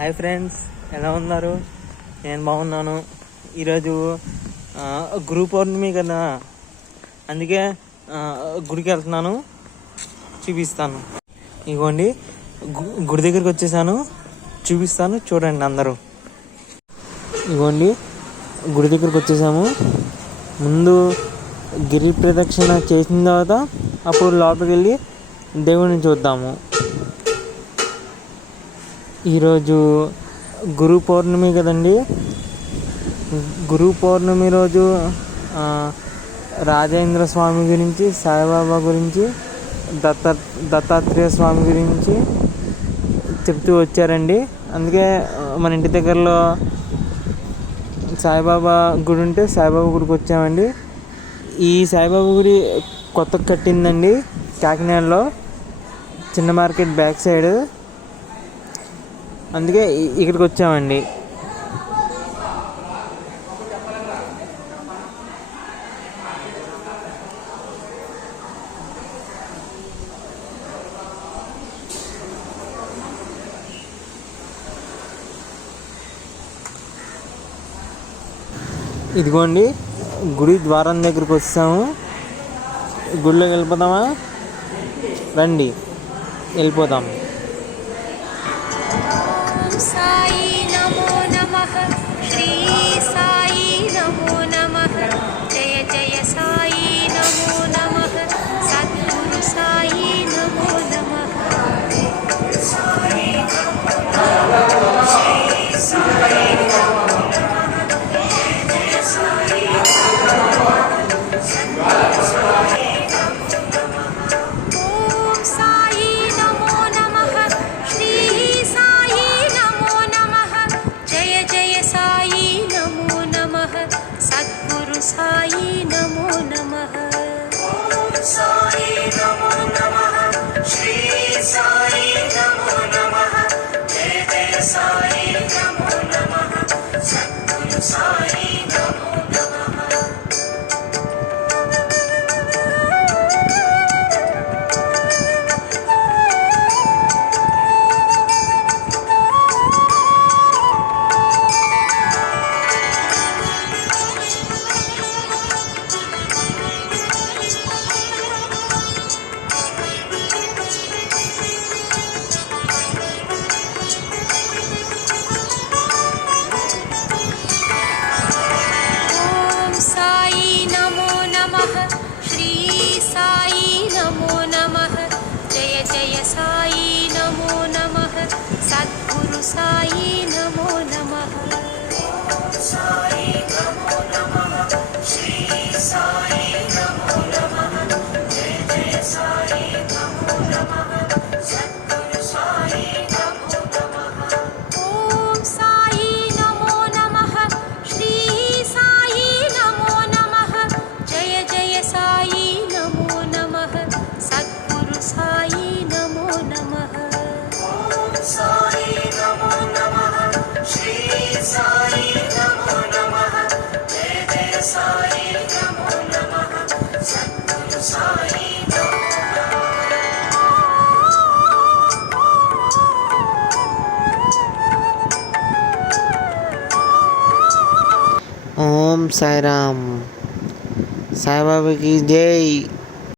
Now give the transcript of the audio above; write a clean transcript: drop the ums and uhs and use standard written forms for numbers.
Hi friends, ఎలా ఉన్నారు? నేను బాగున్నాను. ఈరోజు గురు పౌర్ణమి కదా, అందుకే గుడికి వెళ్తున్నాను. చూపిస్తాను. ఇదిగోండి, గుడి దగ్గరికి వచ్చేసాను. చూపిస్తాను, చూడండి అందరూ. ఇదిగోండి, గుడి దగ్గరికి వచ్చేసాము. ముందు గిరి ప్రదక్షిణ చేసిన తర్వాత అప్పుడు లోపలికి వెళ్ళి దేవుడిని చూద్దాము. ఈరోజు గురు పౌర్ణమి కదండి. గురు పౌర్ణమి రోజు రాజేంద్ర స్వామి గురించి, సాయిబాబా గురించి, దత్తాత్రేయ స్వామి గురించి చెప్తూ వచ్చారండి. అందుకే మన ఇంటి దగ్గరలో సాయిబాబా గుడి ఉంటే సాయిబాబా గుడికి వచ్చామండి. ఈ సాయిబాబా గుడి కొత్తగా కట్టిందండి కాకినాడలో, చిన్న మార్కెట్ బ్యాక్ సైడ్. అందుకే ఇక్కడికి వచ్చామండి. ఇదిగోండి, గుడి ద్వారం దగ్గరికి వచ్చాము. గుడిలోకి వెళ్ళిపోదామా? రండి, వెళ్ళిపోదాము. సాయి నమో నమః, శ్రీ సాయి నమో నమః, జయ జయ సాయి నమో నమః, సద్గురు సాయి నమో నమః. సాయి నమో నమః, శ్రీ సాయి నమో నమః, జయ జయ సాయి నమో నమః, సద్గురు సాయి నమో నమః. ఓం సాయి నమో నమః, శ్రీ సాయి నమో నమః, జయ జయ సాయి నమో నమః, సద్గురు సాయి నమో నమః. ఓం సాయి నమో నమః, శ్రీ సాయి నమో నమః, జయ జయ సాయి నమో నమః, సద్గురు సాయి నమో నమః. ఓం సాయి నమో నమః, శ్రీ సాయి నమో నమః, జయ జయ సాయి నమో నమః, సద్గురు సాయి నమో నమః. ఓం సాయి నమో నమః, శ్రీ సాయి నమో నమః, జయ జయ సాయి నమో నమః, సద్గురు సాయి నమో నమః. ఓం సాయి నమో నమః, శ్రీ సాయి నమో నమః, జయ జయ సాయి నమో నమః, సద్గురు సాయి నమో నమః. ఓం సాయి నమో నమః, శ్రీ సాయి నమో నమః, జయ జయ సాయి నమో నమః, సద్గురు సాయి నమో ఓం సాయిరామ్. సాయిబాబాకి జై.